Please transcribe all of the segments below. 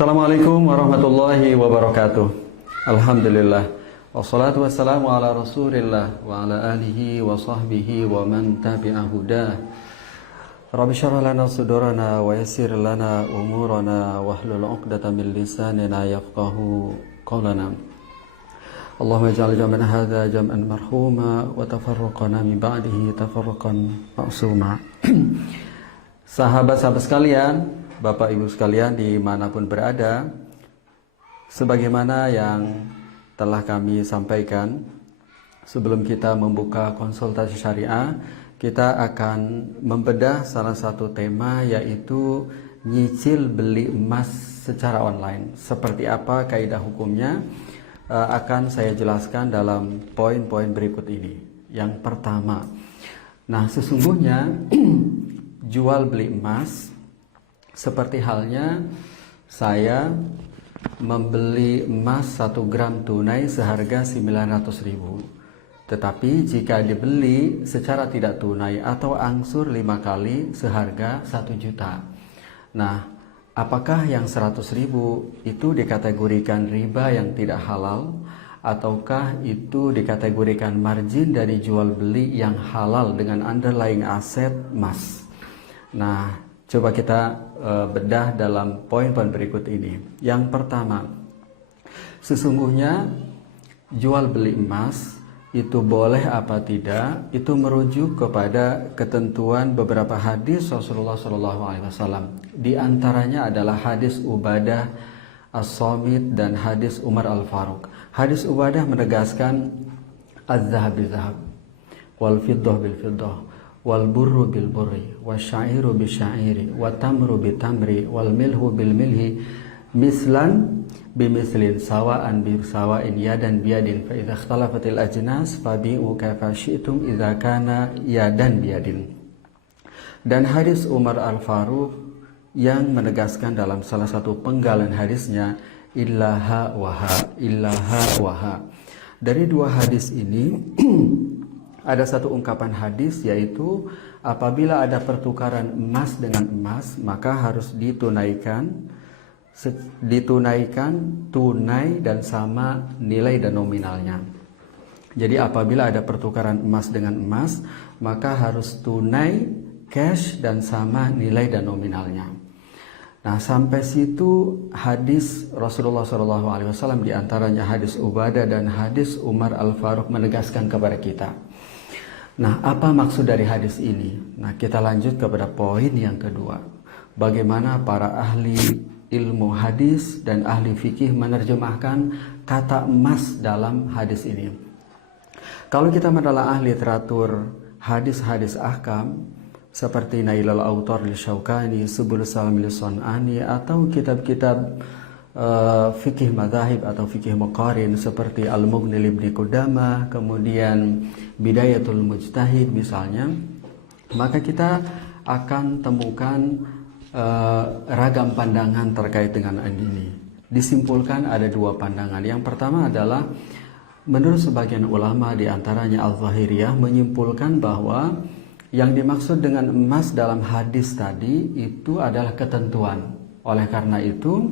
Assalamualaikum warahmatullahi wabarakatuh. Alhamdulillah. Wassalatu wassalamu ala rasulillah wa ala alihi wa sahbihi wa man tabi'a hudah. Rabbi syrah lana sudurana wa yassir lana umurana wahlul 'uqdatam min lisanina yafqahu qawlana. Allahumma ij'al jam'ana hadza jam'an marhuma wa tafarraqana min ba'dihi tafarraqan ma'suma. Sahabat-sahabat sekalian, Bapak Ibu sekalian dimanapun berada, sebagaimana yang telah kami sampaikan, sebelum kita membuka konsultasi syariah, kita akan membedah salah satu tema, yaitu nyicil beli emas secara online. Seperti apa kaidah hukumnya akan saya jelaskan dalam poin-poin berikut ini. Yang pertama, nah sesungguhnya jual beli emas seperti halnya saya membeli emas 1 gram tunai seharga 900.000. Tetapi jika dibeli secara tidak tunai atau angsur 5 kali seharga 1 juta. Nah, apakah yang 100.000 itu dikategorikan riba yang tidak halal, ataukah itu dikategorikan margin dari jual beli yang halal dengan underlying aset emas? Nah, coba kita bedah dalam poin-poin berikut ini. Yang pertama, sesungguhnya jual beli emas itu boleh apa tidak, itu merujuk kepada ketentuan beberapa hadis Rasulullah SAW. Di antaranya adalah hadis Ubadah As-Samit dan hadis Umar Al-Faruq. Hadis Ubadah menegaskan az-zahab bil-zahab, wal fiddah bil-fiddah, wal burru bil burri, wasyairu bisyairi, watamru bitamri, wal milhu bil milhi, mislan bimislin, sawaan bisawain, yadan biyadin, fa idza ikhtalafatil ajnas fabi'u kaifa syi'tum idza kana yadan biyadin. Dan hadis Umar Al-Faruq yang menegaskan dalam salah satu penggalan hadisnya, illaha waha, illaha waha. Dari dua hadis ini ada satu ungkapan hadis, yaitu apabila ada pertukaran emas dengan emas, maka harus ditunaikan tunai dan sama nilai dan nominalnya. Jadi apabila ada pertukaran emas dengan emas, maka harus tunai cash dan sama nilai dan nominalnya. Nah, sampai situ hadis Rasulullah SAW, diantaranya hadis Ubadah dan hadis Umar Al-Faruq, menegaskan kepada kita. Nah, apa maksud dari hadis ini? Nah, kita lanjut kepada poin yang kedua. Bagaimana para ahli ilmu hadis dan ahli fikih menerjemahkan kata emas dalam hadis ini. Kalau kita menelaah literatur hadis-hadis ahkam seperti Nailul Autar Lisyaukani, Subul Salam Lisan'ani, atau kitab-kitab fikih madzahib atau fikih muqarin seperti Al-Mughni Ibnu Qudamah, kemudian Bidayatul Mujtahid misalnya, maka kita akan temukan ragam pandangan terkait dengan ini. Disimpulkan ada dua pandangan. Yang pertama adalah menurut sebagian ulama, diantaranya Al-Zahiriyah, menyimpulkan bahwa yang dimaksud dengan emas dalam hadis tadi itu adalah ketentuan. Oleh karena itu,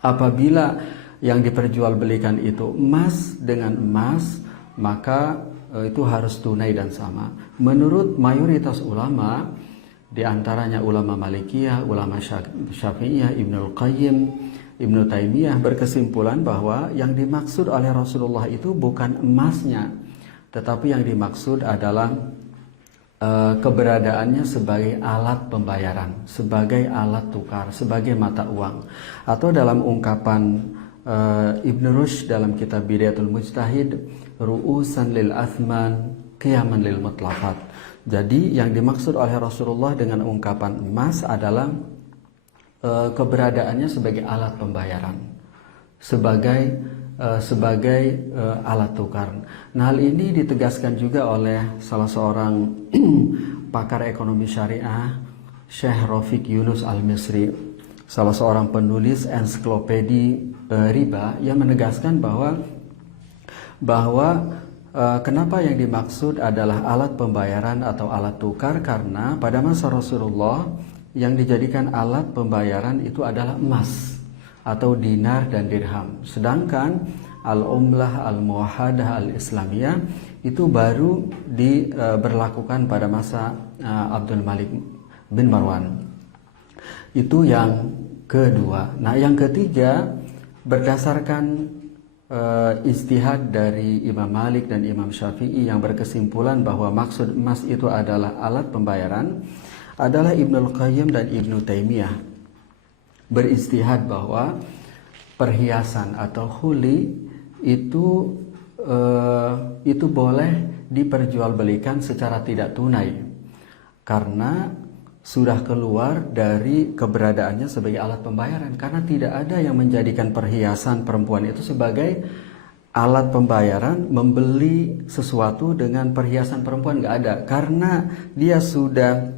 apabila yang diperjualbelikan itu emas dengan emas, maka itu harus tunai dan sama. Menurut mayoritas ulama, diantaranya ulama Malikiyah, ulama Syafi'iyah, Ibnul Qayyim, Ibnu Taimiyah, berkesimpulan bahwa yang dimaksud oleh Rasulullah itu bukan emasnya, tetapi yang dimaksud adalah keberadaannya sebagai alat pembayaran, sebagai alat tukar, sebagai mata uang. Atau dalam ungkapan Ibn Rushd dalam kitab Bidayatul Mujtahid, ru'usan lil athman, qiyaman lil mutlaqat. Jadi yang dimaksud oleh Rasulullah dengan ungkapan emas adalah keberadaannya sebagai alat pembayaran, sebagai alat tukar. Nah, hal ini ditegaskan juga oleh salah seorang pakar ekonomi syariah, Syekh Rafiq Yunus Al-Misri, salah seorang penulis ensiklopedi riba, yang menegaskan bahwa kenapa yang dimaksud adalah alat pembayaran atau alat tukar, karena pada masa Rasulullah yang dijadikan alat pembayaran itu adalah emas. atau dinar dan dirham. Sedangkan al-umlah al-muwahhadah al-islamiyah itu baru diberlakukan pada masa Abdul Malik bin Marwan. Itu yang kedua. Nah, yang ketiga, berdasarkan ijtihad dari Imam Malik dan Imam Syafi'i yang berkesimpulan bahwa maksud emas itu adalah alat pembayaran, adalah Ibnul Qayyim dan Ibnu Taimiyah berijtihad bahwa perhiasan atau huli itu boleh diperjualbelikan secara tidak tunai karena sudah keluar dari keberadaannya sebagai alat pembayaran, karena tidak ada yang menjadikan perhiasan perempuan itu sebagai alat pembayaran. Membeli sesuatu dengan perhiasan perempuan nggak ada, karena dia sudah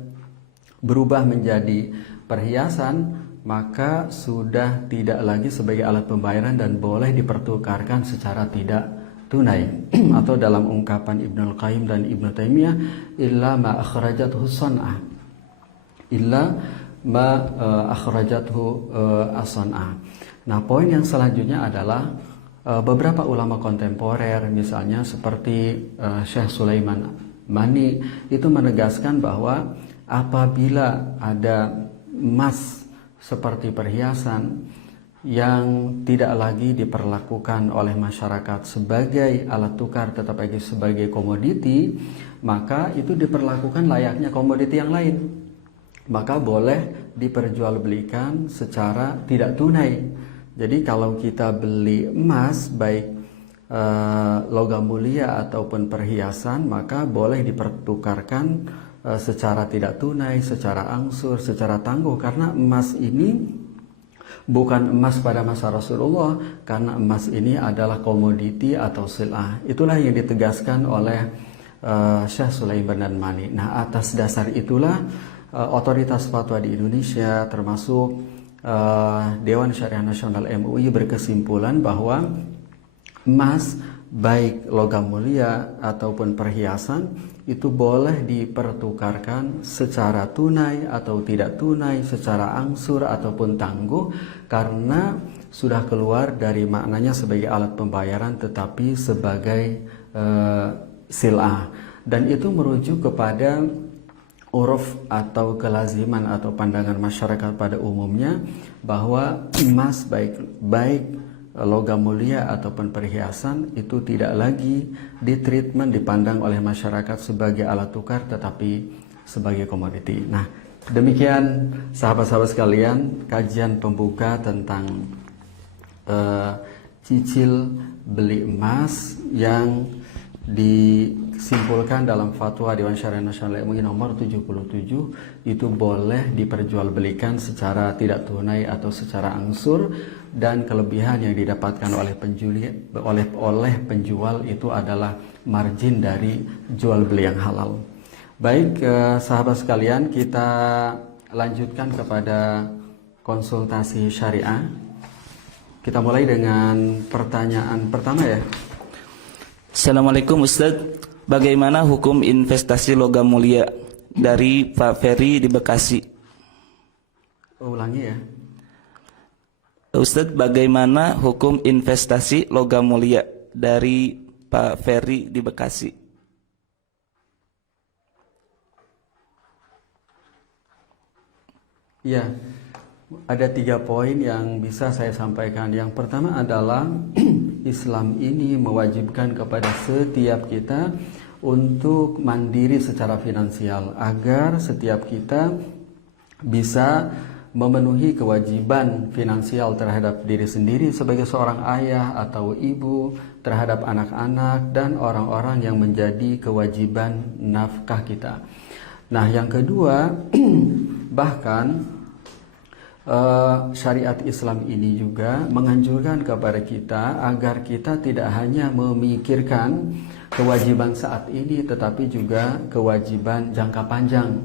berubah menjadi perhiasan, maka sudah tidak lagi sebagai alat pembayaran dan boleh dipertukarkan secara tidak tunai. Atau dalam ungkapan Ibnul Qayyim dan Ibnu Taimiyah, illa ma akhrajathu san'ah, illa ma akhrajathu as-san'ah. Nah, poin yang selanjutnya adalah beberapa ulama kontemporer, misalnya seperti Syekh Sulaiman Mani, itu menegaskan bahwa apabila ada emas seperti perhiasan yang tidak lagi diperlakukan oleh masyarakat sebagai alat tukar tetapi sebagai komoditi, maka itu diperlakukan layaknya komoditi yang lain, maka boleh diperjualbelikan secara tidak tunai. Jadi kalau kita beli emas, baik logam mulia ataupun perhiasan, maka boleh dipertukarkan secara tidak tunai, secara angsur, secara tangguh, karena emas ini bukan emas pada masa Rasulullah, karena emas ini adalah komoditi atau sil'ah. Itulah yang ditegaskan oleh Syekh Sulaiman dan Mani. Nah, atas dasar itulah otoritas fatwa di Indonesia termasuk Dewan Syariah Nasional MUI berkesimpulan bahwa emas baik logam mulia ataupun perhiasan itu boleh dipertukarkan secara tunai atau tidak tunai, secara angsur ataupun tangguh, karena sudah keluar dari maknanya sebagai alat pembayaran tetapi sebagai sil'ah. Dan itu merujuk kepada uruf atau kelaziman atau pandangan masyarakat pada umumnya bahwa emas baik logam mulia ataupun perhiasan itu tidak lagi dipandang oleh masyarakat sebagai alat tukar tetapi sebagai komoditi. Nah, demikian sahabat-sahabat sekalian kajian pembuka tentang cicil beli emas yang disimpulkan dalam fatwa Dewan Syariah Nasional MUI nomor 77. Itu boleh diperjualbelikan secara tidak tunai atau secara angsur, dan kelebihan yang didapatkan oleh penjual itu adalah margin dari jual beli yang halal. Baik, sahabat sekalian, kita lanjutkan kepada konsultasi syariah. Kita mulai dengan pertanyaan pertama ya. Assalamualaikum Ustadz, bagaimana hukum investasi logam mulia? Dari Pak Ferry di Bekasi. Ulangi ya. Ustadz, bagaimana hukum investasi logam mulia? Dari Pak Ferry di Bekasi. Ya, ada 3 poin yang bisa saya sampaikan. Yang pertama adalah Islam ini mewajibkan kepada setiap kita untuk mandiri secara finansial, agar setiap kita bisa memenuhi kewajiban finansial terhadap diri sendiri sebagai seorang ayah atau ibu, terhadap anak-anak dan orang-orang yang menjadi kewajiban nafkah kita. Nah, yang kedua, bahkan syariat Islam ini juga menganjurkan kepada kita agar kita tidak hanya memikirkan kewajiban saat ini tetapi juga kewajiban jangka panjang.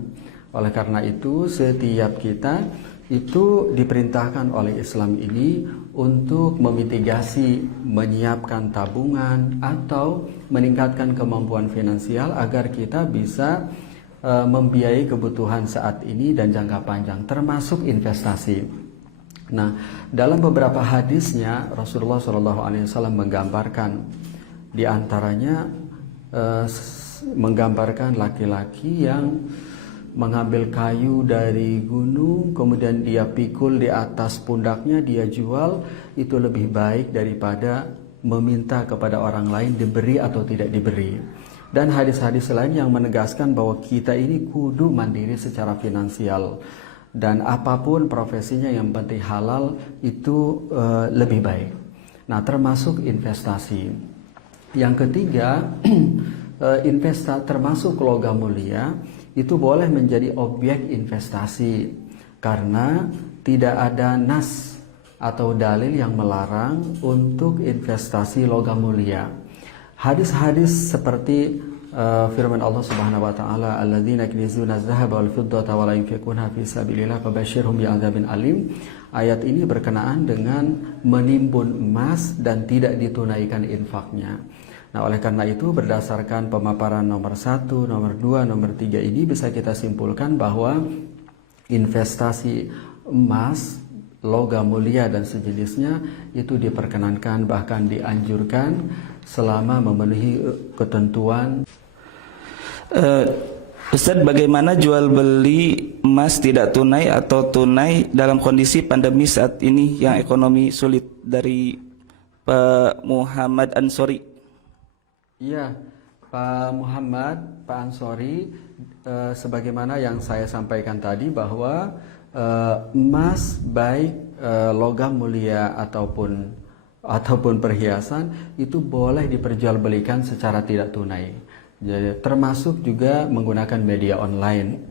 Oleh karena itu, setiap kita itu diperintahkan oleh Islam ini untuk memitigasi, menyiapkan tabungan atau meningkatkan kemampuan finansial agar kita bisa membiayai kebutuhan saat ini dan jangka panjang, termasuk investasi. Nah, dalam beberapa hadisnya Rasulullah SAW menggambarkan, di antaranya menggambarkan laki-laki yang mengambil kayu dari gunung, kemudian dia pikul di atas pundaknya, dia jual, itu lebih baik daripada meminta kepada orang lain diberi atau tidak diberi. Dan hadis-hadis lain yang menegaskan bahwa kita ini kudu mandiri secara finansial, dan apapun profesinya yang penting halal itu lebih baik. Nah, termasuk investasi. Yang ketiga, termasuk logam mulia itu boleh menjadi objek investasi karena tidak ada nas atau dalil yang melarang untuk investasi logam mulia. Hadis-hadis seperti firman Allah Subhanahu wa taala, alladzina yaknizuna adz-dzahaba wal fiddata wa la yunfiquna fi sabilillah fabashshirhum bi'adzabin alim. Ayat ini berkenaan dengan menimbun emas dan tidak ditunaikan infaknya. Nah, oleh karena itu berdasarkan pemaparan nomor 1, nomor 2, nomor 3 ini bisa kita simpulkan bahwa investasi emas, logam mulia dan sejenisnya itu diperkenankan, bahkan dianjurkan selama memenuhi ketentuan. Ustadz, bagaimana jual beli emas tidak tunai atau tunai dalam kondisi pandemi saat ini yang ekonomi sulit? Dari Pak Muhammad Ansori. Iya, Pak Muhammad, Pak Ansori, sebagaimana yang saya sampaikan tadi bahwa emas baik logam mulia ataupun perhiasan itu boleh diperjualbelikan secara tidak tunai. Jadi, termasuk juga menggunakan media online.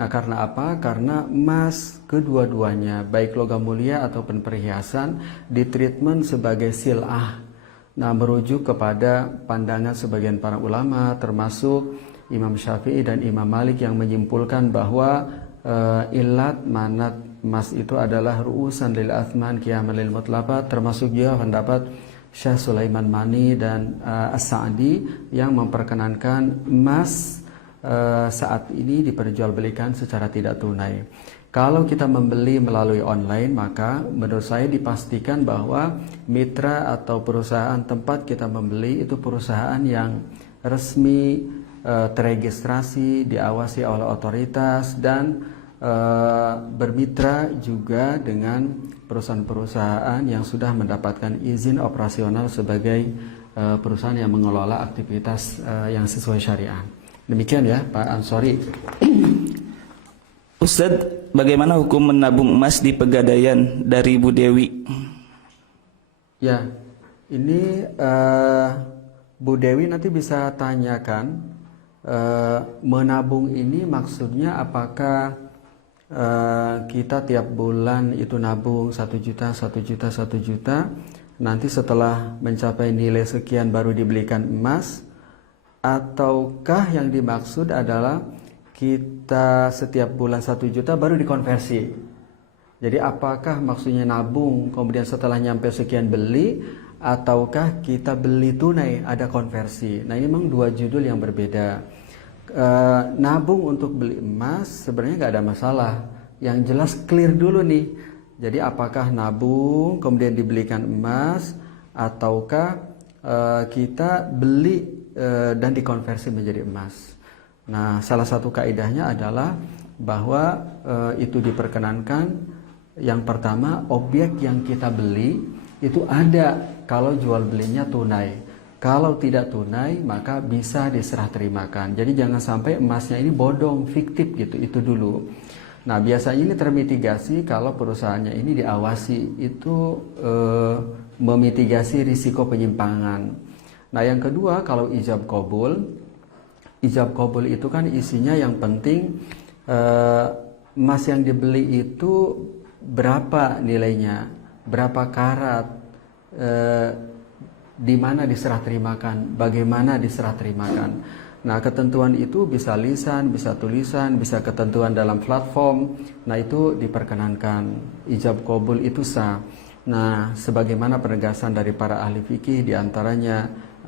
Nah, karena apa? Karena emas kedua-duanya baik logam mulia ataupun perhiasan ditreatment sebagai sil'ah. Nah, merujuk kepada pandangan sebagian para ulama termasuk Imam Syafi'i dan Imam Malik yang menyimpulkan bahwa ilat manat emas itu adalah ru'usan lil athman qiyaman lil mutlaqat, termasuk juga pendapat Syekh Sulaiman Mani dan As-Sa'di yang memperkenankan emas saat ini diperjualbelikan secara tidak tunai. Kalau kita membeli melalui online, maka menurut saya dipastikan bahwa mitra atau perusahaan tempat kita membeli itu perusahaan yang resmi, teregistrasi, diawasi oleh otoritas, dan bermitra juga dengan perusahaan-perusahaan yang sudah mendapatkan izin operasional sebagai perusahaan yang mengelola aktivitas yang sesuai syariah. Demikian ya Pak Ansori. Ustadz, bagaimana hukum menabung emas di Pegadaian? Dari Bu Dewi. Ya, ini Bu Dewi nanti bisa tanyakan, menabung ini maksudnya apakah kita tiap bulan itu nabung 1 juta, 1 juta, 1 juta, nanti setelah mencapai nilai sekian baru dibelikan emas, ataukah yang dimaksud adalah kita setiap bulan 1 juta baru dikonversi. Jadi apakah maksudnya nabung kemudian setelah nyampe sekian beli, ataukah kita beli tunai ada konversi. Nah, ini memang dua judul yang berbeda. Nabung untuk beli emas sebenarnya nggak ada masalah. Yang jelas clear dulu nih. Jadi apakah nabung kemudian dibelikan emas, ataukah kita beli dan dikonversi menjadi emas. Nah, salah satu kaidahnya adalah bahwa itu diperkenankan. Yang pertama, objek yang kita beli itu ada kalau jual belinya tunai. Kalau tidak tunai, maka bisa diserah terimakan. Jadi jangan sampai emasnya ini bodong, fiktif gitu, itu dulu. Nah, biasanya ini termitigasi kalau perusahaannya ini diawasi, itu memitigasi risiko penyimpangan. Nah, yang kedua, kalau ijab qabul. Ijab qabul itu kan isinya yang penting emas yang dibeli itu berapa nilainya, berapa karat, di mana diserah terimakan, bagaimana diserah terimakan. Nah, ketentuan itu bisa lisan, bisa tulisan, bisa ketentuan dalam platform. Nah, itu diperkenankan. Ijab qabul itu sah. Nah, sebagaimana penegasan dari para ahli fikih, diantaranya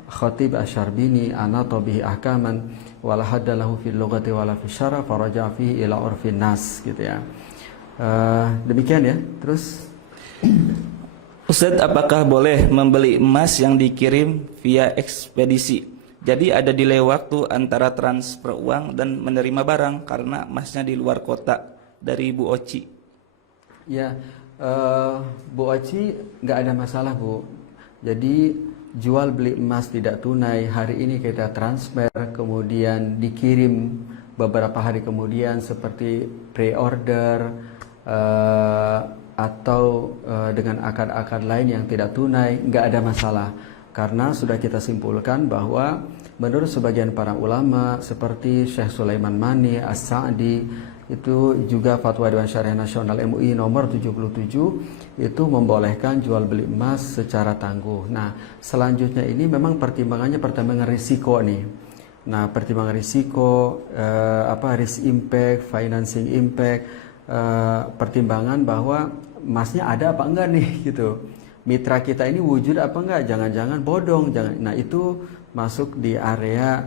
Khatib Asy-Syarbini, anata bihi ahkaman wala haddalahu fil lughati wala fi syara faraja fihi ila urfin nas, gitu ya. Demikian ya. Terus Ustadz, apakah boleh membeli emas yang dikirim via ekspedisi? Jadi ada delay waktu antara transfer uang dan menerima barang karena emasnya di luar kota, dari Bu Oci. ya, Bu Oci nggak ada masalah Bu. Jadi jual beli emas tidak tunai, hari ini kita transfer, kemudian dikirim beberapa hari kemudian seperti pre-order atau dengan akad-akad lain yang tidak tunai, nggak ada masalah. Karena sudah kita simpulkan bahwa menurut sebagian para ulama seperti Syekh Sulaiman Mani, As-Sa'di, itu juga Fatwa Dewan Syariah Nasional MUI nomor 77 itu membolehkan jual beli emas secara tangguh. Nah, selanjutnya ini memang pertimbangannya risiko nih. Nah, pertimbangan risiko, risk impact, financing impact, pertimbangan bahwa emasnya ada apa enggak nih gitu. Mitra kita ini wujud apa enggak? Jangan-jangan bodong, jangan. Nah, itu masuk di area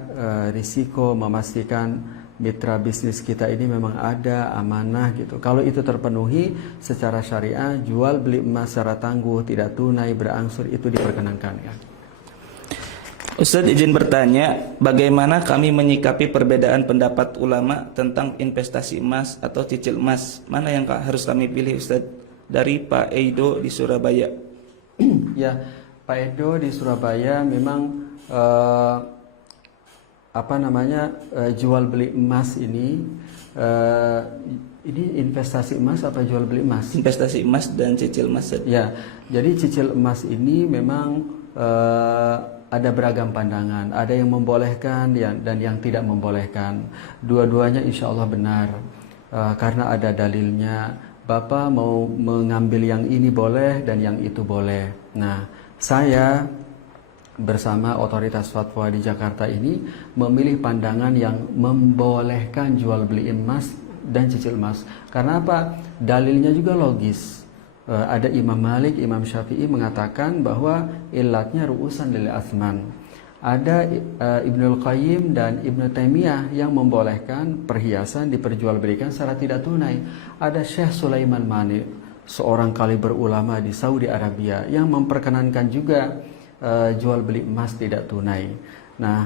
risiko, memastikan mitra bisnis kita ini memang ada, amanah gitu. Kalau itu terpenuhi secara syariah, jual beli emas secara tangguh, tidak tunai, berangsur, itu diperkenankan ya. Ustadz izin bertanya, bagaimana kami menyikapi perbedaan pendapat ulama tentang investasi emas atau cicil emas? Mana yang harus kami pilih Ustadz? Dari Pak Eido di Surabaya. Ya, Pak Edo di Surabaya memang jual beli emas ini investasi emas apa jual beli emas? Investasi emas dan cicil emas. Ya, jadi cicil emas ini memang ada beragam pandangan, ada yang membolehkan dan yang tidak membolehkan. Dua-duanya insya Allah benar karena ada dalilnya. Bapak mau mengambil yang ini boleh dan yang itu boleh. Nah, saya bersama otoritas fatwa di Jakarta ini memilih pandangan yang membolehkan jual beli emas dan cicil emas. Karena apa? Dalilnya juga logis. Ada Imam Malik, Imam Syafi'i mengatakan bahwa ilatnya ru'usan lil athman. Ada Ibnul Qayyim dan Ibnu Taimiyah yang membolehkan perhiasan diperjualbelikan secara tidak tunai. Ada Syekh Sulaiman Mani, seorang kaliber ulama di Saudi Arabia, yang memperkenankan juga jual beli emas tidak tunai. Nah,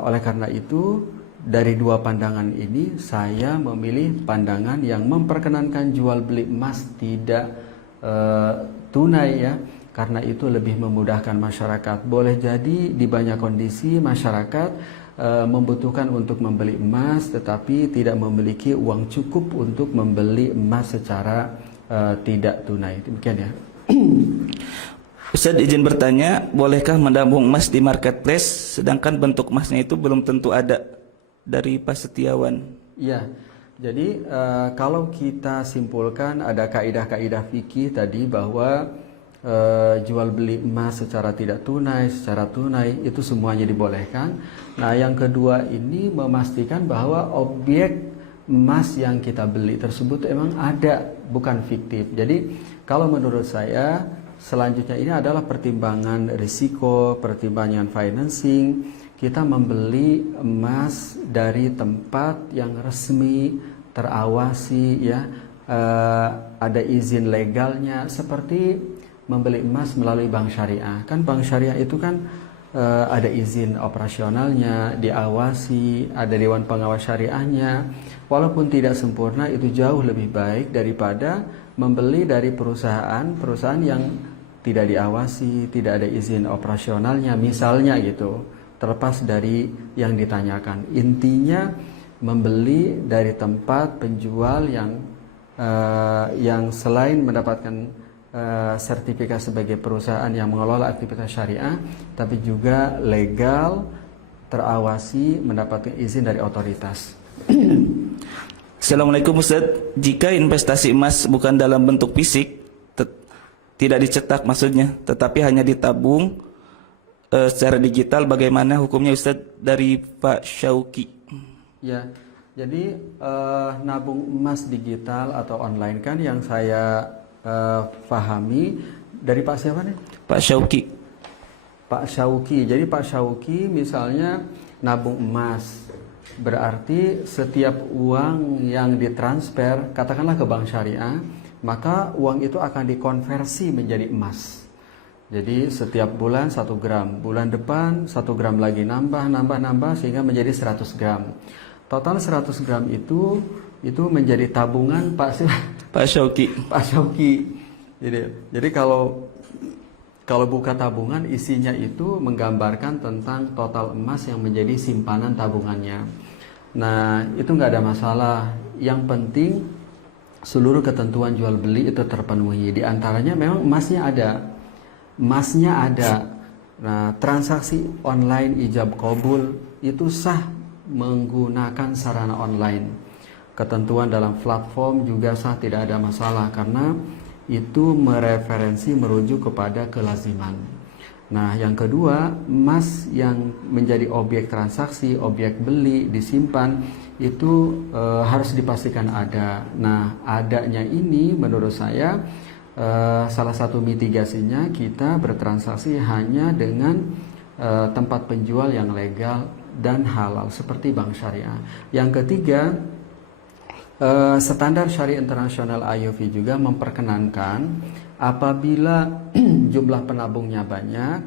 oleh karena itu dari dua pandangan ini saya memilih pandangan yang memperkenankan jual beli emas tidak tunai ya, karena itu lebih memudahkan masyarakat. Boleh jadi di banyak kondisi masyarakat membutuhkan untuk membeli emas tetapi tidak memiliki uang cukup untuk membeli emas secara tidak tunai. Demikian ya. Ustadz izin bertanya, bolehkah menabung emas di marketplace sedangkan bentuk emasnya itu belum tentu ada? Dari Pak Setiawan. Iya. Jadi kalau kita simpulkan ada kaidah-kaidah fikih tadi bahwa jual beli emas secara tidak tunai, secara tunai itu semuanya dibolehkan. Nah, yang kedua ini memastikan bahwa objek emas yang kita beli tersebut emang ada, bukan fiktif. Jadi kalau menurut saya selanjutnya ini adalah pertimbangan risiko, pertimbangan financing. Kita membeli emas dari tempat yang resmi, terawasi ya, ada izin legalnya, seperti membeli emas melalui bank syariah. Kan bank syariah itu kan ada izin operasionalnya, diawasi, ada dewan pengawas syariahnya. Walaupun tidak sempurna, itu jauh lebih baik daripada membeli dari perusahaan yang tidak diawasi, tidak ada izin operasionalnya misalnya gitu. Terlepas dari yang ditanyakan, intinya membeli dari tempat penjual yang selain mendapatkan sertifikat sebagai perusahaan yang mengelola aktivitas syariah, tapi juga legal, terawasi, mendapatkan izin dari otoritas. Assalamualaikum Ustaz, jika investasi emas bukan dalam bentuk fisik, tidak dicetak maksudnya, tetapi hanya ditabung secara digital, bagaimana hukumnya Ustaz? Dari Pak Syauki. Ya, jadi nabung emas digital atau online kan yang saya pahami dari Pak siapa nih? Pak Syauki. Pak Syauki. Jadi Pak Syauki misalnya nabung emas. Berarti setiap uang yang ditransfer, katakanlah ke bank syariah, maka uang itu akan dikonversi menjadi emas. Jadi setiap bulan 1 gram, bulan depan 1 gram lagi, nambah sehingga menjadi 100 gram. Total 100 gram itu menjadi tabungan Pak Syauqi. Pak Syauqi. Jadi kalau buka tabungan, isinya itu menggambarkan tentang total emas yang menjadi simpanan tabungannya. Nah, itu nggak ada masalah. Yang penting seluruh ketentuan jual beli itu terpenuhi. Di antaranya memang emasnya ada. Nah, transaksi online ijab kabul itu sah menggunakan sarana online. Ketentuan dalam platform juga sah, tidak ada masalah karena itu merujuk kepada kelaziman. Nah, yang kedua, emas yang menjadi objek transaksi, objek beli, disimpan itu harus dipastikan ada. Nah, adanya ini menurut saya salah satu mitigasinya kita bertransaksi hanya dengan tempat penjual yang legal dan halal seperti bank syariah. Yang ketiga, standar syariah internasional IOV juga memperkenankan apabila jumlah penabungnya banyak,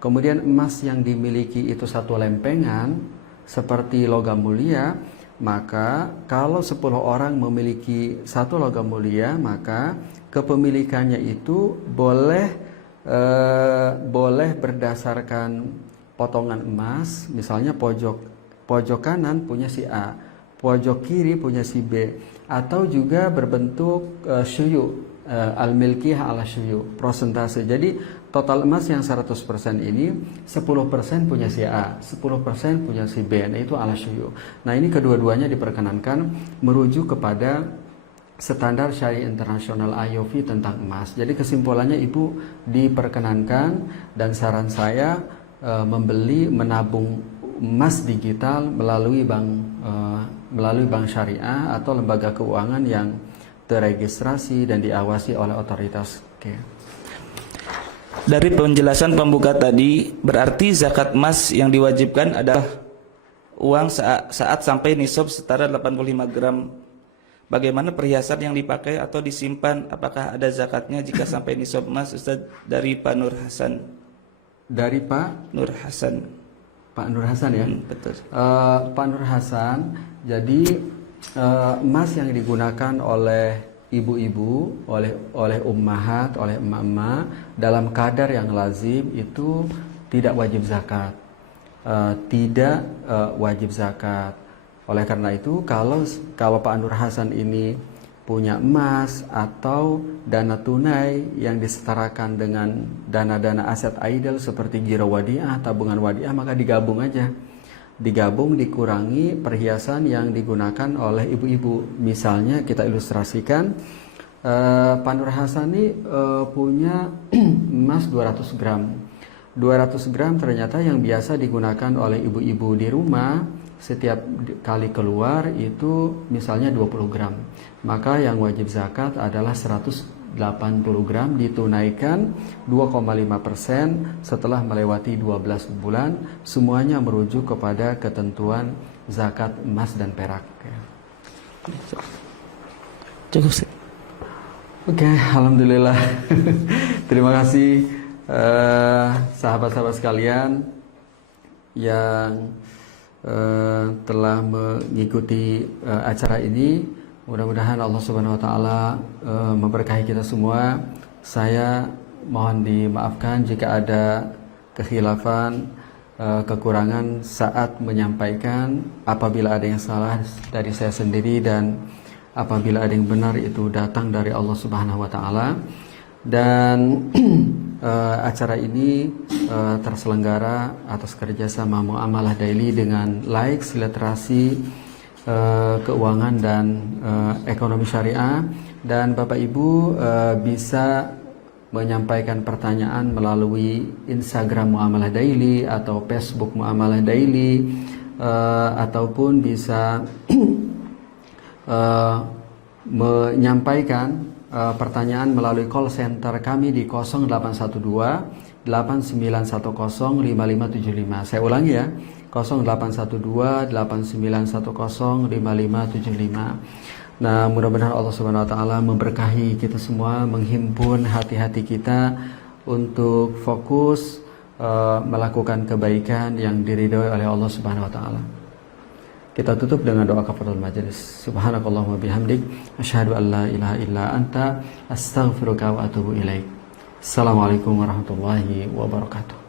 kemudian emas yang dimiliki itu satu lempengan seperti logam mulia, maka kalau 10 orang memiliki satu logam mulia, maka kepemilikannya itu boleh berdasarkan potongan emas, misalnya pojok kanan punya si A, pojok kiri punya si B, atau juga berbentuk syuyu, al-milkiyah ala syuyu, prosentase. Jadi total emas yang 100% ini 10% punya si A, 10% punya si B, nah itu ala syuyu. Nah, ini kedua-duanya diperkenankan merujuk kepada standar syariah internasional IOV tentang emas. Jadi kesimpulannya Ibu diperkenankan, dan saran saya menabung emas digital melalui bank syariah atau lembaga keuangan yang terregistrasi dan diawasi oleh otoritas. Oke. Dari penjelasan pembuka tadi, berarti zakat emas yang diwajibkan adalah uang saat sampai nisab setara 85 gram. Bagaimana perhiasan yang dipakai atau disimpan? Apakah ada zakatnya jika sampai nisab emas? Ustaz, dari Pak Nur Hasan. Dari Pak Nur Hasan. Pak Nur Hasan ya. Betul. Pak Nur Hasan, jadi emas yang digunakan oleh ibu-ibu, oleh ummahat, oleh emak-emak dalam kadar yang lazim itu tidak wajib zakat. Wajib zakat. Oleh karena itu, kalau Pak Nur Hasan ini punya emas atau dana tunai yang disetarakan dengan dana-dana aset idle seperti giro wadiah, tabungan wadiah, maka digabung aja. Digabung, dikurangi perhiasan yang digunakan oleh ibu-ibu. Misalnya kita ilustrasikan, Pak Nur Hasan ini punya emas 200 gram. 200 gram ternyata yang biasa digunakan oleh ibu-ibu di rumah setiap kali keluar itu misalnya 20 gram. Maka yang wajib zakat adalah 180 gram ditunaikan 2,5% setelah melewati 12 bulan. Semuanya merujuk kepada ketentuan zakat emas dan perak. Cukup sih. Oke, alhamdulillah. Terima kasih sahabat-sahabat sekalian yang telah mengikuti acara ini. Mudah-mudahan Allah Subhanahu wa taala memberkahi kita semua. Saya mohon dimaafkan jika ada kekhilafan, kekurangan saat menyampaikan. Apabila ada yang salah dari saya sendiri, dan apabila ada yang benar itu datang dari Allah Subhanahu wa taala. Dan acara ini terselenggara atas kerjasama Muamalah Daily dengan Likes Literasi Keuangan dan Ekonomi Syariah. Dan Bapak Ibu bisa menyampaikan pertanyaan melalui Instagram Muamalah Daily atau Facebook Muamalah Daily, ataupun bisa menyampaikan pertanyaan melalui call center kami di 0812 8910 5575. Saya ulangi ya, 0812 8910 5575. Nah, mudah-mudahan Allah Subhanahu wa taala memberkahi kita semua, menghimpun hati-hati kita untuk fokus melakukan kebaikan yang diridhoi oleh Allah Subhanahu wa taala. Kita tutup dengan doa kafaratul majelis. Subhanakallahumma bihamdik, asyhadu an la ilaha illa anta, astaghfiruka wa atubu ilaik. Assalamualaikum warahmatullahi wabarakatuh.